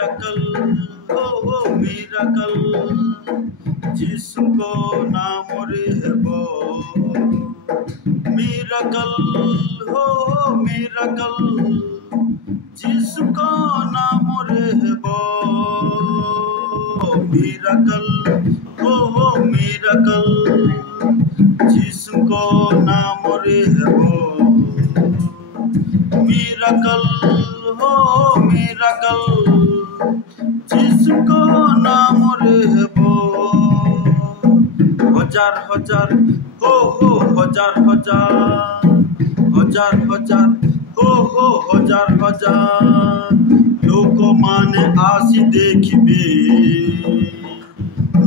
miracle हो miracle जिसको नाम रे हेबो मिराकल हो मिराकल जिसको नाम रे हेबो मिराकल हो मिराकल जिसको नाम रे हेबो मिराकल हो मिराकल जिसको नाम रे हेबो हजार हजार हो हजार हजार हजार हजार हो हजार हजार लोक माने आसी देखिबे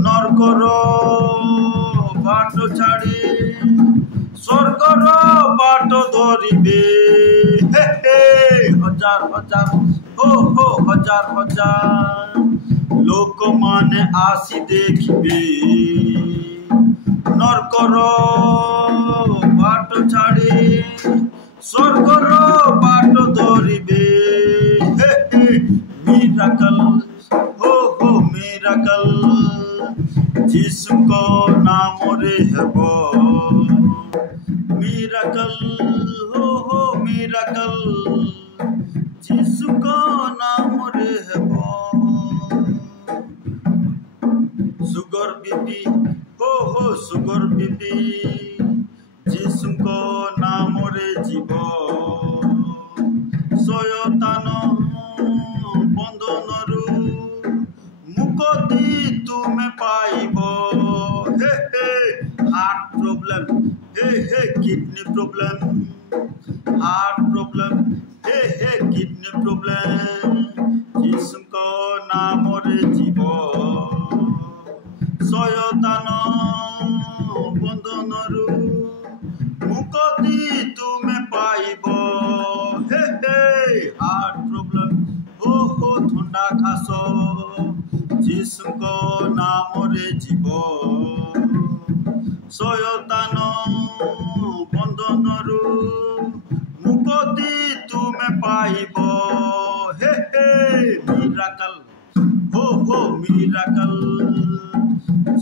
नरकर बाट छाड़ी स्वर्गर बाट धरिबे हजार हजार हो हजार हजार लोक माने आसी देखिबे नरकर बाट छाड़ी स्वर्गर बाट धरिबे मिराकल हो मिराकल जिसको नाम रे हेबो मिराकल हो मिराकल जिसको नाम रे हेबो सुगर बीपी हो सुगर बीपी जिसको नाम रे जीव शयतान बंधनरु मुक्ति तुमे पाइब heart problem kidney problem heart problem kidney problem जिसको नाम रे जीव शयतान बंधनरु मुक्ति तुमे पाइब हार्ट प्रॉब्लम हो थंडा खास जिसको नाम रे जीव शयतान बंधनरु मुक्ति तुमे पाइब मिराकल हो मिराकल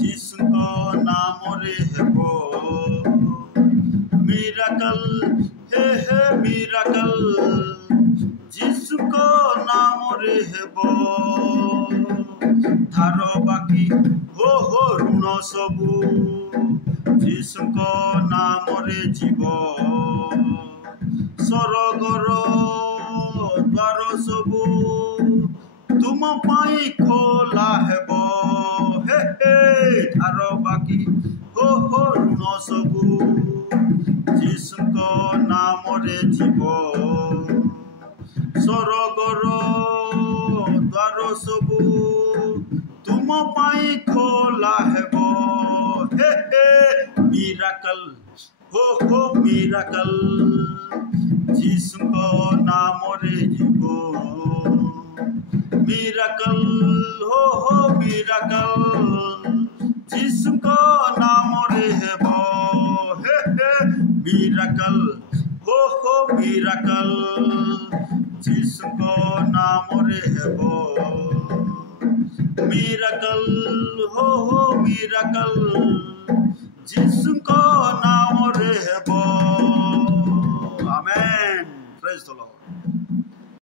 जिसको नाम रे हेबो मिराकल मिराकल जिसको नाम रे हेबो धार बाकी हो ऋण सबू जिसको नाम रे जीव सरगर द्वार सबू तुम पाई खोला हेबो धार बाकी हो ऋण सबू जिसको नाम रे जीव सरगर द्वार सबू तुम पाई खोला हेबो मिराकल हो मिराकल जिसको नाम रे जीव मिराकल हो मिराकल जिसको नाम रे हेबो मिराकल हो मिराकल जिसको नाम रे हेबो मिराकल हो मिराकल जिसको